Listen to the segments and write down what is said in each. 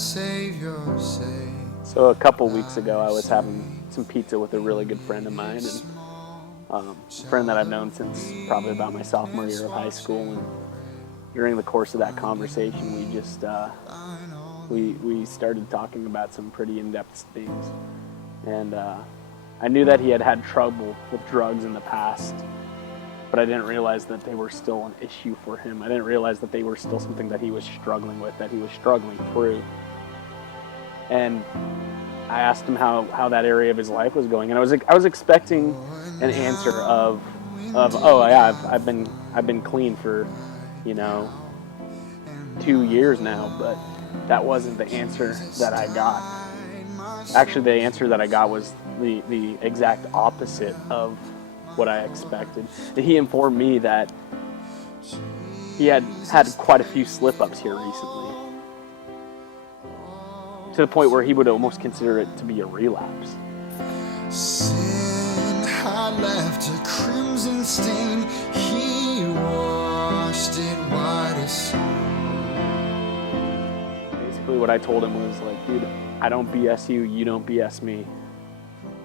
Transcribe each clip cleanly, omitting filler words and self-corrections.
save your sake. So a couple weeks ago, I was having some pizza with a really good friend of mine, and a friend that I've known since probably about my sophomore year of high school. And during the course of that conversation, we just we started talking about some pretty in-depth things. And I knew that he had had trouble with drugs in the past, but I didn't realize that they were still an issue for him. I didn't realize that they were still something that he was struggling with, that he was struggling through. And I asked him how that area of his life was going, and I was expecting an answer of oh yeah, I've been clean for 2 years now, but that wasn't the answer that I got. Actually, the answer that I got was the exact opposite of what I expected. And he informed me that he had quite a few slip-ups here recently, to the point where he would almost consider it to be a relapse. Sin had left a crimson stain, he washed it white as snow. Basically what I told him was like, dude, I don't BS you, you don't BS me.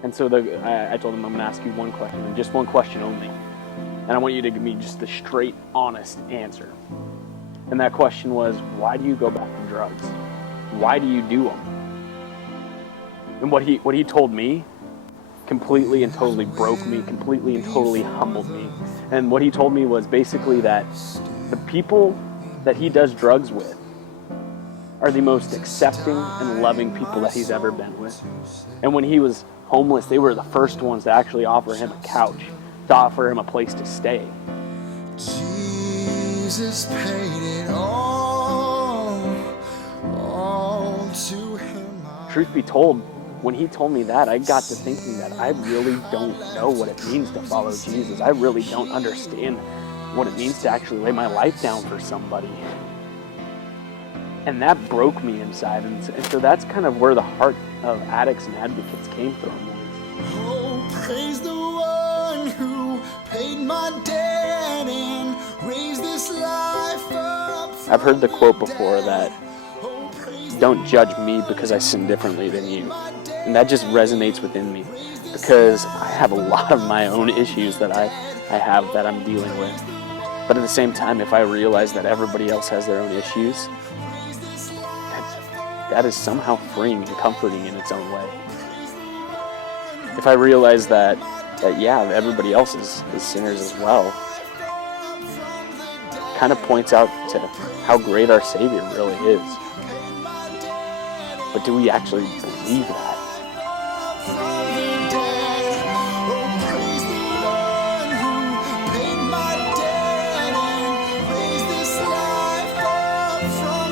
And so I told him, I'm going to ask you one question, and just one question only. And I want you to give me just the straight, honest answer. And that question was, why do you go back to drugs? Why do you do them? And what he told me completely and totally broke me, completely and totally humbled me. And what he told me was basically that the people that he does drugs with are the most accepting and loving people that he's ever been with. And when he was homeless, they were the first ones to actually offer him a couch, to offer him a place to stay. Jesus paid it all to him. Truth be told, when he told me that, I got to thinking that I really don't know what it means to follow Jesus. I really don't understand what it means to actually lay my life down for somebody. And that broke me inside. And so that's kind of where the heart of Addicts and Advocates came from. Oh, praise the one who paid my debt and raised this life up. I've heard the quote before that, don't judge me because I sin differently than you. And that just resonates within me, because I have a lot of my own issues that I have that I'm dealing with. But at the same time, if I realize that everybody else has their own issues, that is somehow freeing and comforting in its own way. If I realize that yeah, everybody else is sinners as well, it kind of points out to how great our Savior really is. But do we actually believe that? From